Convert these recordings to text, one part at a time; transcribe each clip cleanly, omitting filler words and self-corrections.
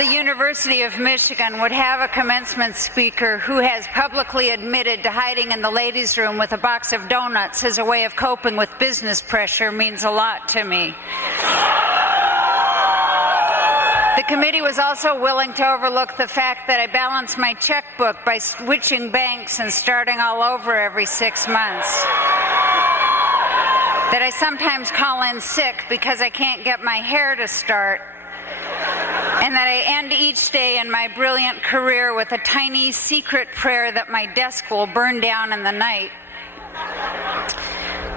the University of Michigan would have a commencement speaker who has publicly admitted to hiding in the ladies' room with a box of donuts as a way of coping with business pressure means a lot to me. The committee was also willing to overlook the fact that I balance my checkbook by switching banks and starting all over every 6 months. That I sometimes call in sick because I can't get my hair to start. And that I end each day in my brilliant career with a tiny secret prayer that my desk will burn down in the night.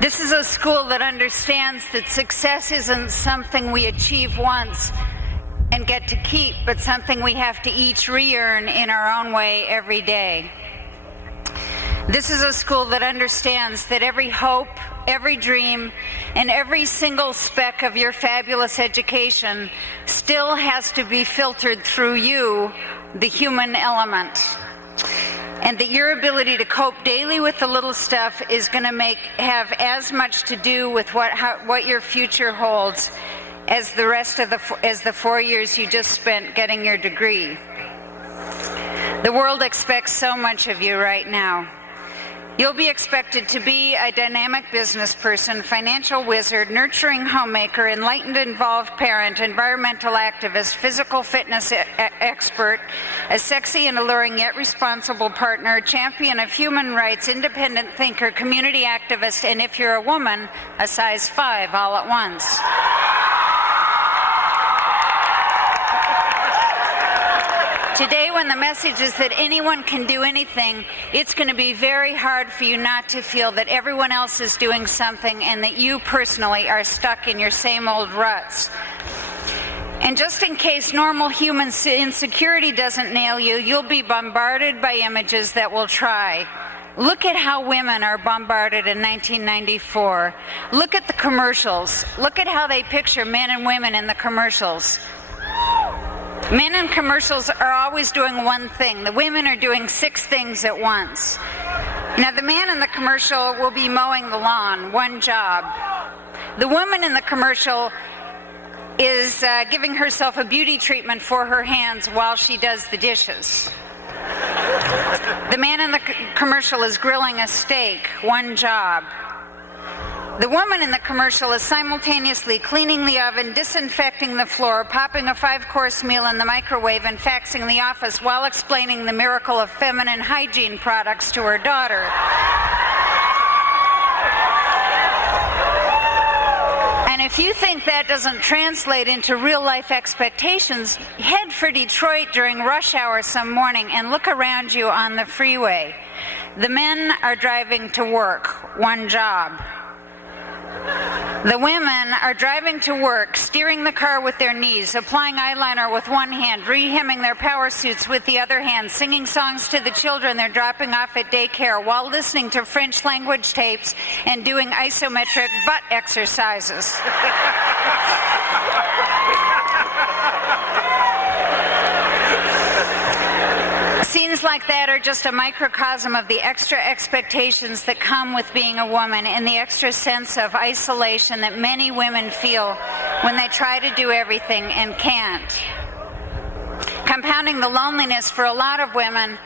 This is a school that understands that success isn't something we achieve once and get to keep, but something we have to each re-earn in our own way every day. This is a school that understands that every hope, every dream, and every single speck of your fabulous education still has to be filtered through you, the human element. And that your ability to cope daily with the little stuff is going to have as much to do with what your future holds as the rest of the 4 years you just spent getting your degree. The world expects so much of you right now. You'll be expected to be a dynamic business person, financial wizard, nurturing homemaker, enlightened, involved parent, environmental activist, physical fitness expert, a sexy and alluring yet responsible partner, champion of human rights, independent thinker, community activist, and if you're a woman, a size 5 all at once. Today, when the message is that anyone can do anything, it's going to be very hard for you not to feel that everyone else is doing something and that you personally are stuck in your same old ruts. And just in case normal human insecurity doesn't nail you, you'll be bombarded by images that will try. Look at how women are bombarded in 1994. Look at the commercials. Look at how they picture men and women in the commercials. Men in commercials are always doing one thing. The women are doing 6 things at once. Now, the man in the commercial will be mowing the lawn, one job. The woman in the commercial is giving herself a beauty treatment for her hands while she does the dishes. The man in the commercial is grilling a steak, one job. The woman in the commercial is simultaneously cleaning the oven, disinfecting the floor, popping a 5-course meal in the microwave, and faxing the office while explaining the miracle of feminine hygiene products to her daughter. And if you think that doesn't translate into real-life expectations, head for Detroit during rush hour some morning and look around you on the freeway. The men are driving to work, one job. The women are driving to work, steering the car with their knees, applying eyeliner with one hand, rehemming their power suits with the other hand, singing songs to the children they're dropping off at daycare while listening to French language tapes and doing isometric butt exercises. Scenes like that are just a microcosm of the extra expectations that come with being a woman and the extra sense of isolation that many women feel when they try to do everything and can't. Compounding the loneliness for a lot of women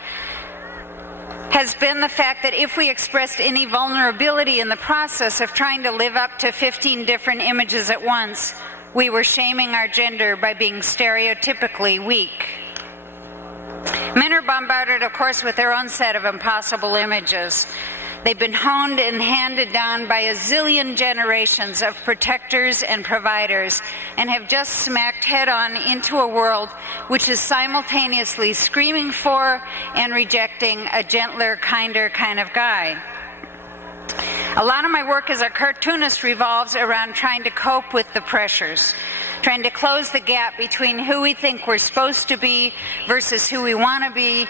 has been the fact that if we expressed any vulnerability in the process of trying to live up to 15 different images at once, we were shaming our gender by being stereotypically weak. Men are bombarded, of course, with their own set of impossible images. They've been honed and handed down by a zillion generations of protectors and providers and have just smacked head-on into a world which is simultaneously screaming for and rejecting a gentler, kinder kind of guy. A lot of my work as a cartoonist revolves around trying to cope with the pressures, trying to close the gap between who we think we're supposed to be versus who we want to be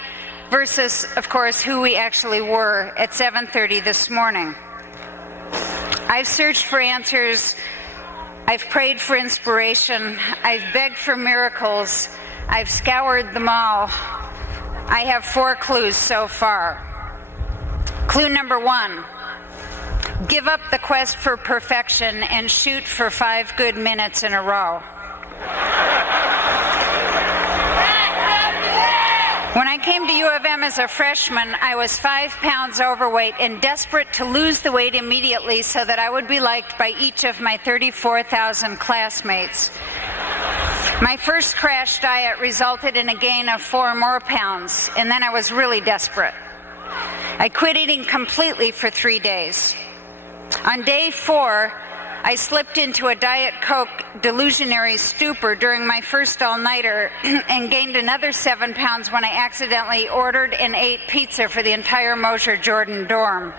versus, of course, who we actually were at 7:30 this morning. I've searched for answers. I've prayed for inspiration. I've begged for miracles. I've scoured them all. I have 4 clues so far. Clue number 1. Give up the quest for perfection and shoot for 5 good minutes in a row. When I came to U of M as a freshman, I was 5 pounds overweight and desperate to lose the weight immediately so that I would be liked by each of my 34,000 classmates. My first crash diet resulted in a gain of 4 more pounds, and then I was really desperate. I quit eating completely for 3 days. On day 4, I slipped into a Diet Coke delusionary stupor during my first all-nighter and gained another 7 pounds when I accidentally ordered and ate pizza for the entire Mosher Jordan dorm.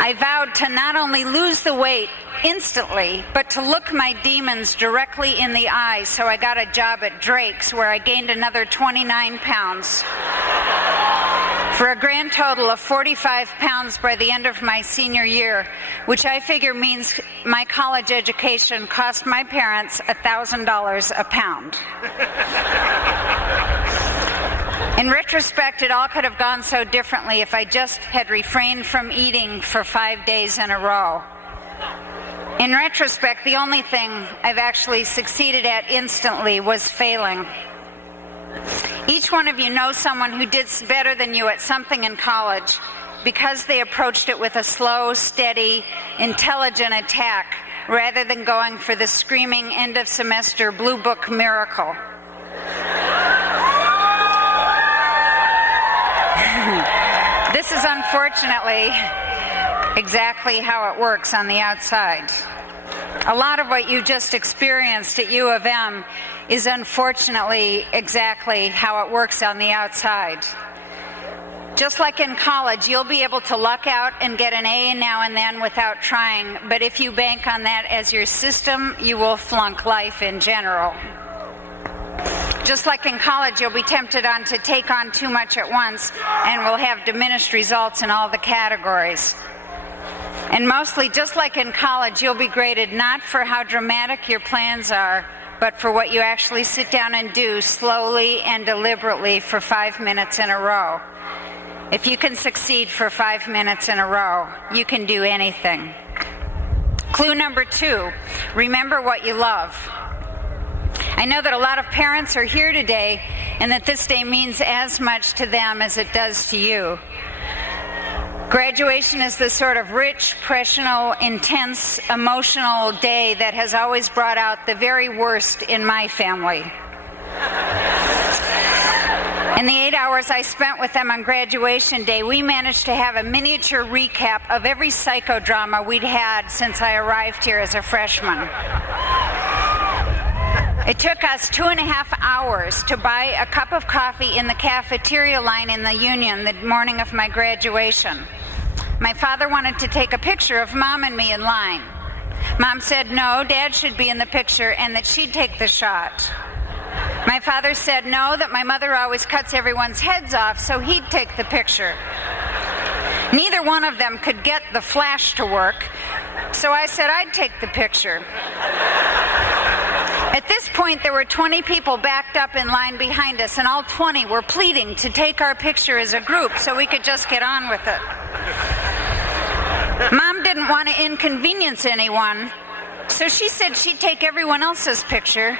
I vowed to not only lose the weight instantly, but to look my demons directly in the eyes, so I got a job at Drake's where I gained another 29 pounds. For a grand total of 45 pounds by the end of my senior year, which I figure means my college education cost my parents $1,000 a pound. In retrospect, it all could have gone so differently if I just had refrained from eating for 5 days in a row. In retrospect, the only thing I've actually succeeded at instantly was failing. Each one of you knows someone who did better than you at something in college because they approached it with a slow, steady, intelligent attack rather than going for the screaming end-of-semester blue book miracle. This is unfortunately exactly how it works on the outside. A lot of what you just experienced at U of M is unfortunately exactly how it works on the outside. Just like in college, you'll be able to luck out and get an A now and then without trying, but if you bank on that as your system, you will flunk life in general. Just like in college, you'll be tempted to take on too much at once and will have diminished results in all the categories. And mostly, just like in college, you'll be graded not for how dramatic your plans are, but for what you actually sit down and do slowly and deliberately for 5 minutes in a row. If you can succeed for 5 minutes in a row, you can do anything. Clue number 2, remember what you love. I know that a lot of parents are here today and that this day means as much to them as it does to you. Graduation is the sort of rich, personal, intense, emotional day that has always brought out the very worst in my family. In the 8 hours I spent with them on graduation day, we managed to have a miniature recap of every psychodrama we'd had since I arrived here as a freshman. It took us 2.5 hours to buy a cup of coffee in the cafeteria line in the Union the morning of my graduation. My father wanted to take a picture of Mom and me in line. Mom said no, Dad should be in the picture and that she'd take the shot. My father said no, that my mother always cuts everyone's heads off, so he'd take the picture. Neither one of them could get the flash to work, so I said I'd take the picture. At this point, there were 20 people backed up in line behind us, and all 20 were pleading to take our picture as a group so we could just get on with it. Mom didn't want to inconvenience anyone, so she said she'd take everyone else's picture.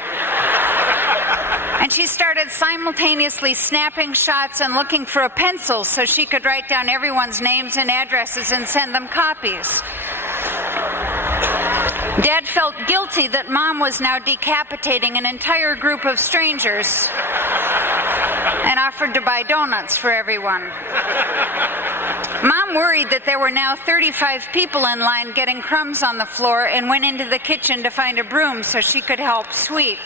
And she started simultaneously snapping shots and looking for a pencil so she could write down everyone's names and addresses and send them copies. Dad felt guilty that Mom was now decapitating an entire group of strangers and offered to buy donuts for everyone. Mom worried that there were now 35 people in line getting crumbs on the floor and went into the kitchen to find a broom so she could help sweep.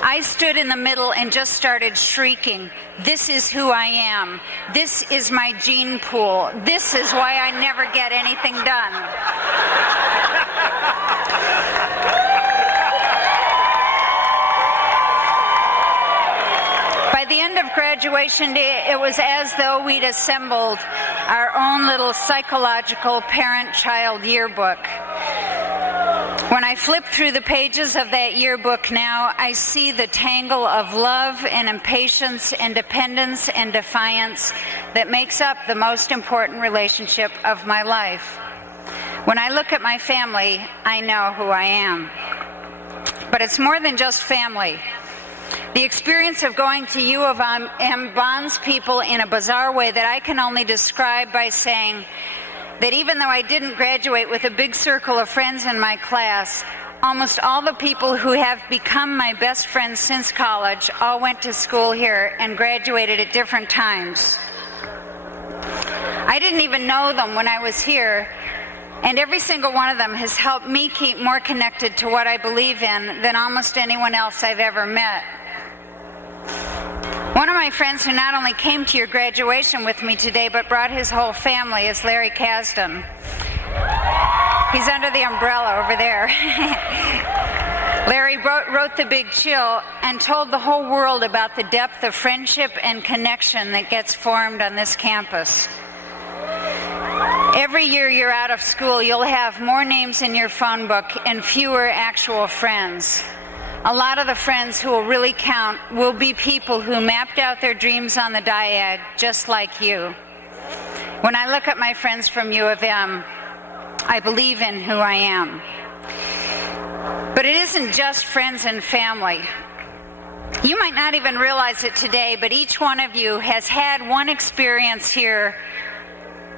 I stood in the middle and just started shrieking, "This is who I am. This is my gene pool. This is why I never get anything done." By the end of graduation day, it was as though we'd assembled our own little psychological parent-child yearbook. When I flip through the pages of that yearbook now, I see the tangle of love and impatience and dependence and defiance that makes up the most important relationship of my life. When I look at my family, I know who I am. But it's more than just family. The experience of going to U of M bonds people in a bizarre way that I can only describe by saying that even though I didn't graduate with a big circle of friends in my class, almost all the people who have become my best friends since college all went to school here and graduated at different times. I didn't even know them when I was here, and every single one of them has helped me keep more connected to what I believe in than almost anyone else I've ever met. One of my friends who not only came to your graduation with me today, but brought his whole family is Larry Kasdan. He's under the umbrella over there. Larry wrote The Big Chill and told the whole world about the depth of friendship and connection that gets formed on this campus. Every year you're out of school, you'll have more names in your phone book and fewer actual friends. A lot of the friends who will really count will be people who mapped out their dreams on the dyad, just like you. When I look at my friends from U of M, I believe in who I am. But it isn't just friends and family. You might not even realize it today, but each one of you has had one experience here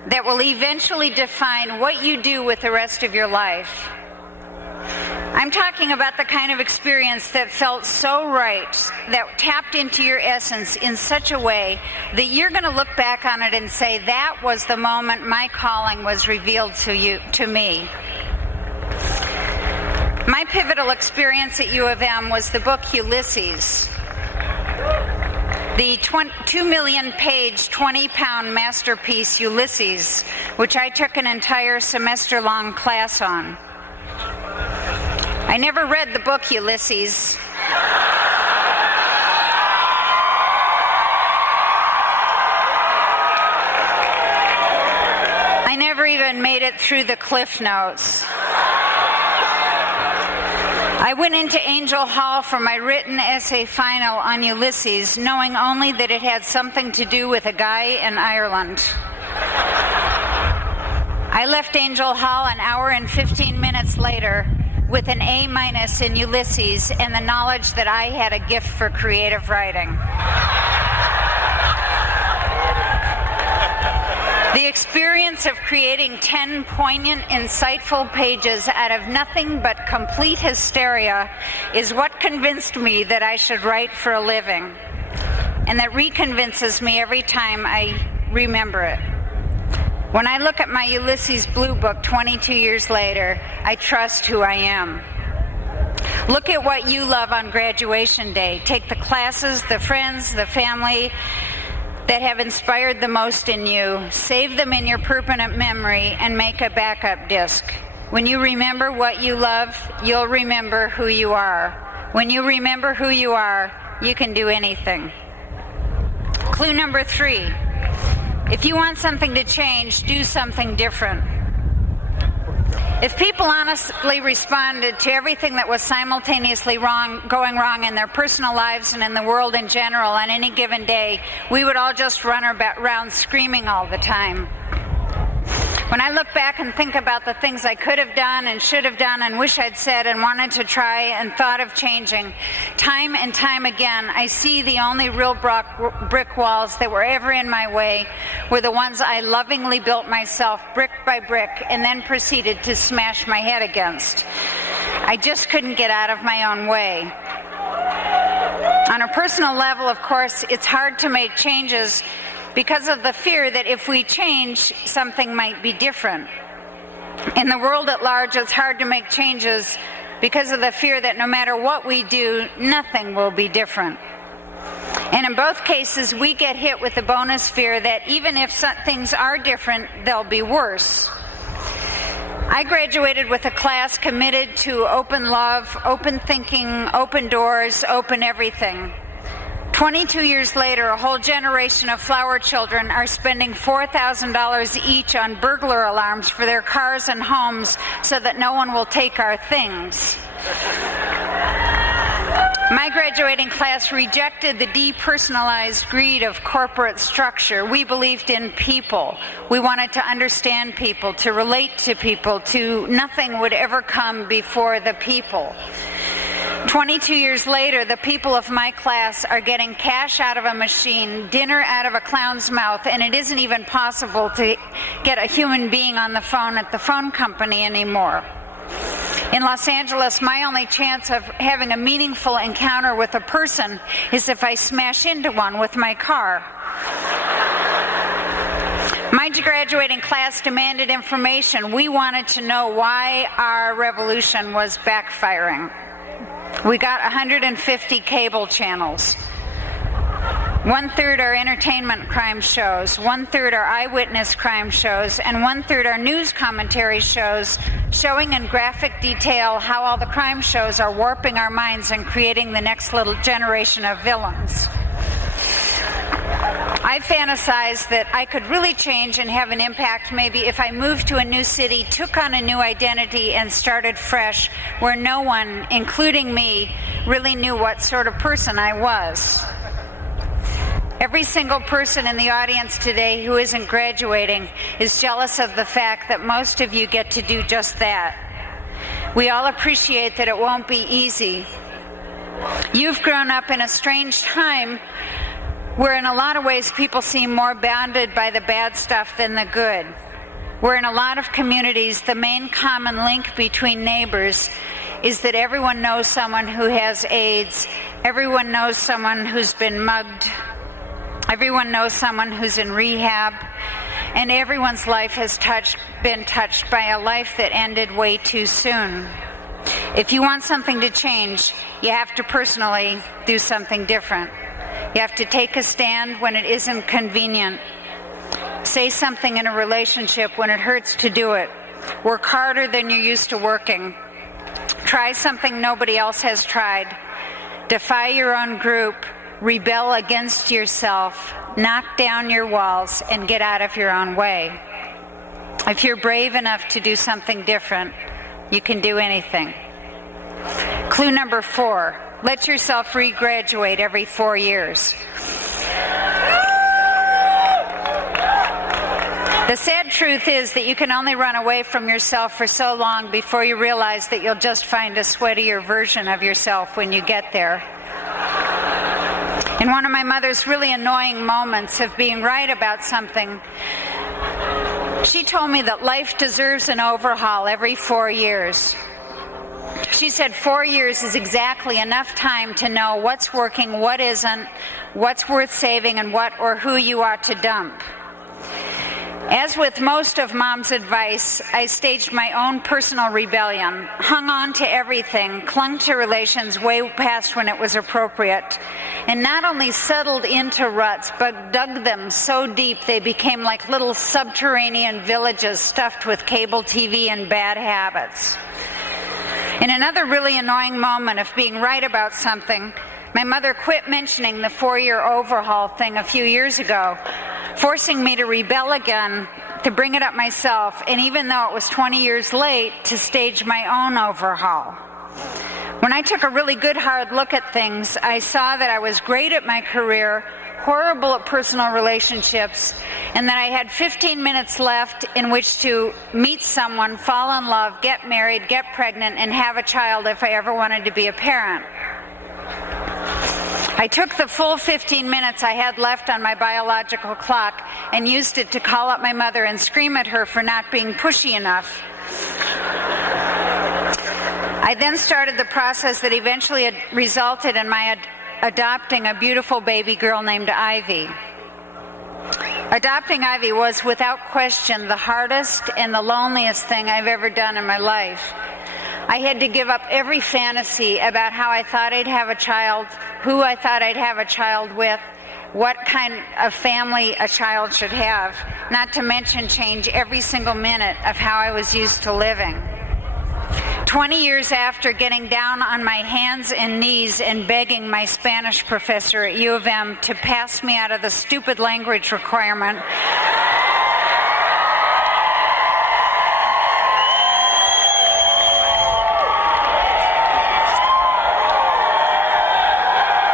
that will eventually define what you do with the rest of your life. I'm talking about the kind of experience that felt so right, that tapped into your essence in such a way that you're going to look back on it and say, that was the moment my calling was revealed to me. My pivotal experience at U of M was the book Ulysses, the 2 million-page, 20-pound masterpiece Ulysses, which I took an entire semester-long class on. I never read the book Ulysses. I never even made it through the Cliff Notes. I went into Angel Hall for my written essay final on Ulysses, knowing only that it had something to do with a guy in Ireland. I left Angel Hall an hour and 15 minutes later with an A- in Ulysses and the knowledge that I had a gift for creative writing. The experience of creating 10 poignant, insightful pages out of nothing but complete hysteria is what convinced me that I should write for a living, and that reconvinces me every time I remember it. When I look at my Ulysses Blue Book 22 years later, I trust who I am. Look at what you love on graduation day. Take the classes, the friends, the family that have inspired the most in you, save them in your permanent memory, and make a backup disc. When you remember what you love, you'll remember who you are. When you remember who you are, you can do anything. Clue number 3. If you want something to change, do something different. If people honestly responded to everything that was simultaneously going wrong in their personal lives and in the world in general on any given day, we would all just run around screaming all the time. When I look back and think about the things I could have done and should have done and wish I'd said and wanted to try and thought of changing, time and time again, I see the only real brick walls that were ever in my way were the ones I lovingly built myself brick by brick and then proceeded to smash my head against. I just couldn't get out of my own way. On a personal level, of course, it's hard to make changes because of the fear that if we change, something might be different. In the world at large, it's hard to make changes because of the fear that no matter what we do, nothing will be different. And in both cases, we get hit with the bonus fear that even if things are different, they'll be worse. I graduated with a class committed to open love, open thinking, open doors, open everything. 22 years later, a whole generation of flower children are spending $4,000 each on burglar alarms for their cars and homes so that no one will take our things. My graduating class rejected the depersonalized greed of corporate structure. We believed in people. We wanted to understand people, to relate to people, to nothing would ever come before the people. 22 years later, the people of my class are getting cash out of a machine, dinner out of a clown's mouth, and it isn't even possible to get a human being on the phone at the phone company anymore. In Los Angeles, my only chance of having a meaningful encounter with a person is if I smash into one with my car. My graduating class demanded information. We wanted to know why our revolution was backfiring. We got 150 cable channels. 1/3 are entertainment crime shows, 1/3 are eyewitness crime shows, and 1/3 are news commentary shows showing in graphic detail how all the crime shows are warping our minds and creating the next little generation of villains. I fantasized that I could really change and have an impact maybe if I moved to a new city, took on a new identity, and started fresh, where no one, including me, really knew what sort of person I was. Every single person in the audience today who isn't graduating is jealous of the fact that most of you get to do just that. We all appreciate that it won't be easy. You've grown up in a strange time where in a lot of ways people seem more bounded by the bad stuff than the good. Where in a lot of communities the main common link between neighbors is that everyone knows someone who has AIDS, everyone knows someone who's been mugged, everyone knows someone who's in rehab, and everyone's life has been touched by a life that ended way too soon. If you want something to change, you have to personally do something different. You have to take a stand when it isn't convenient. Say something in a relationship when it hurts to do it. Work harder than you're used to working. Try something nobody else has tried. Defy your own group. Rebel against yourself. Knock down your walls and get out of your own way. If you're brave enough to do something different, you can do anything. Clue number 4. Let yourself regraduate every 4 years. The sad truth is that you can only run away from yourself for so long before you realize that you'll just find a sweatier version of yourself when you get there. In one of my mother's really annoying moments of being right about something, she told me that life deserves an overhaul every 4 years. She said 4 years is exactly enough time to know what's working, what isn't, what's worth saving, and what or who you ought to dump. As with most of Mom's advice, I staged my own personal rebellion, hung on to everything, clung to relations way past when it was appropriate, and not only settled into ruts, but dug them so deep they became like little subterranean villages stuffed with cable TV and bad habits. In another really annoying moment of being right about something, my mother quit mentioning the 4-year overhaul thing a few years ago, forcing me to rebel again, to bring it up myself, and even though it was 20 years late, to stage my own overhaul. When I took a really good hard look at things, I saw that I was great at my career, horrible at personal relationships, and that I had 15 minutes left in which to meet someone, fall in love, get married, get pregnant, and have a child if I ever wanted to be a parent. I took the full 15 minutes I had left on my biological clock and used it to call up my mother and scream at her for not being pushy enough. I then started the process that eventually had resulted in my adopting a beautiful baby girl named Ivy. Adopting Ivy was without question the hardest and the loneliest thing I've ever done in my life. I had to give up every fantasy about how I thought I'd have a child, who I thought I'd have a child with, what kind of family a child should have, not to mention change every single minute of how I was used to living. 20 years after getting down on my hands and knees and begging my Spanish professor at U of M to pass me out of the stupid language requirement,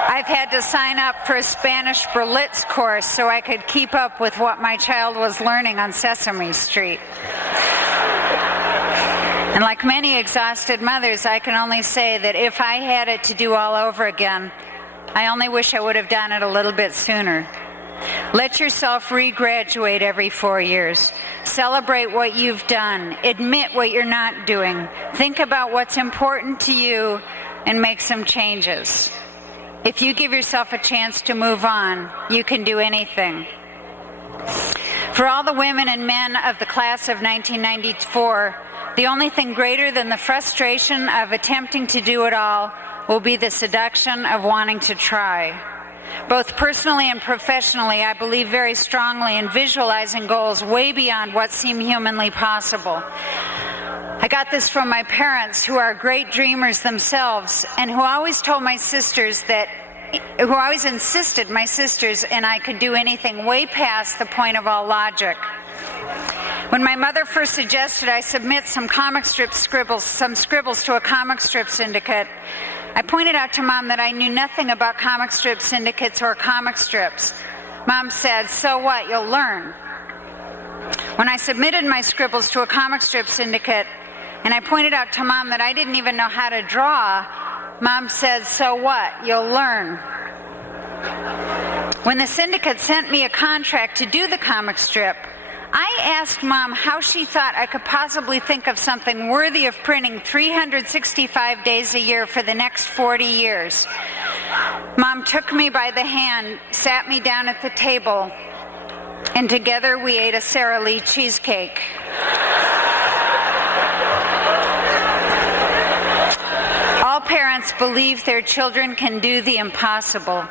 I've had to sign up for a Spanish Berlitz course so I could keep up with what my child was learning on Sesame Street. And like many exhausted mothers, I can only say that if I had it to do all over again, I only wish I would have done it a little bit sooner. Let yourself regraduate every 4 years. Celebrate what you've done. Admit what you're not doing. Think about what's important to you and make some changes. If you give yourself a chance to move on, you can do anything. For all the women and men of the class of 1994, the only thing greater than the frustration of attempting to do it all will be the seduction of wanting to try. Both personally and professionally, I believe very strongly in visualizing goals way beyond what seem humanly possible. I got this from my parents, who are great dreamers themselves, and who always insisted my sisters and I could do anything way past the point of all logic. When my mother first suggested I submit some scribbles to a comic strip syndicate, I pointed out to Mom that I knew nothing about comic strip syndicates or comic strips. Mom said, "So what? You'll learn." When I submitted my scribbles to a comic strip syndicate and I pointed out to Mom that I didn't even know how to draw, Mom said, "So what? You'll learn." When the syndicate sent me a contract to do the comic strip, I asked Mom how she thought I could possibly think of something worthy of printing 365 days a year for the next 40 years. Mom took me by the hand, sat me down at the table, and together we ate a Sara Lee cheesecake. All parents believe their children can do the impossible.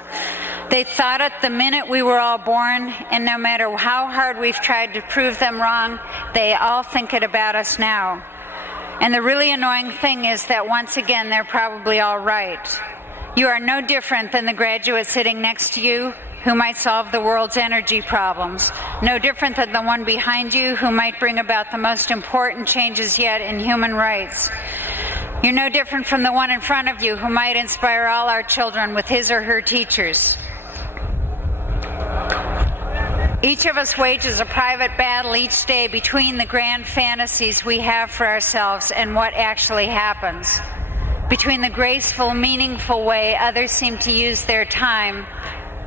They thought it the minute we were all born, and no matter how hard we've tried to prove them wrong, they all think it about us now. And the really annoying thing is that once again, they're probably all right. You are no different than the graduate sitting next to you who might solve the world's energy problems. No different than the one behind you who might bring about the most important changes yet in human rights. You're no different from the one in front of you who might inspire all our children with his or her teachers. Each of us wages a private battle each day between the grand fantasies we have for ourselves and what actually happens, between the graceful, meaningful way others seem to use their time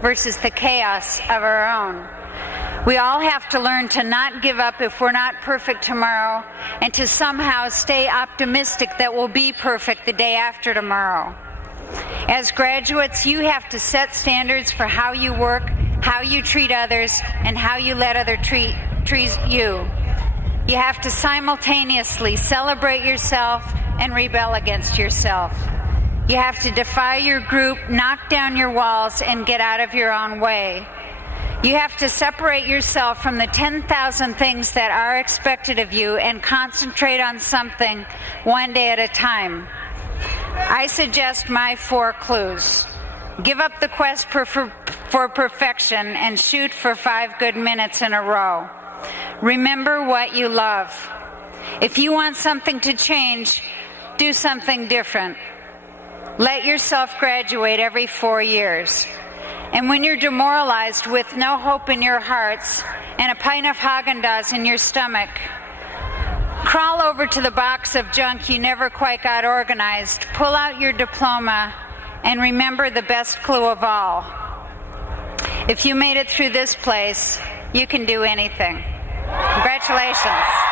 versus the chaos of our own. We all have to learn to not give up if we're not perfect tomorrow, and to somehow stay optimistic that we'll be perfect the day after tomorrow. As graduates, you have to set standards for how you work, how you treat others, and how you let others treat you. You have to simultaneously celebrate yourself and rebel against yourself. You have to defy your group, knock down your walls, and get out of your own way. You have to separate yourself from the 10,000 things that are expected of you and concentrate on something one day at a time. I suggest my 4 clues. Give up the quest for perfection and shoot for 5 good minutes in a row. Remember what you love. If you want something to change, do something different. Let yourself graduate every 4 years. And when you're demoralized with no hope in your hearts and a pint of Haagen-Dazs in your stomach, crawl over to the box of junk you never quite got organized, pull out your diploma, and remember the best clue of all. If you made it through this place, you can do anything. Congratulations.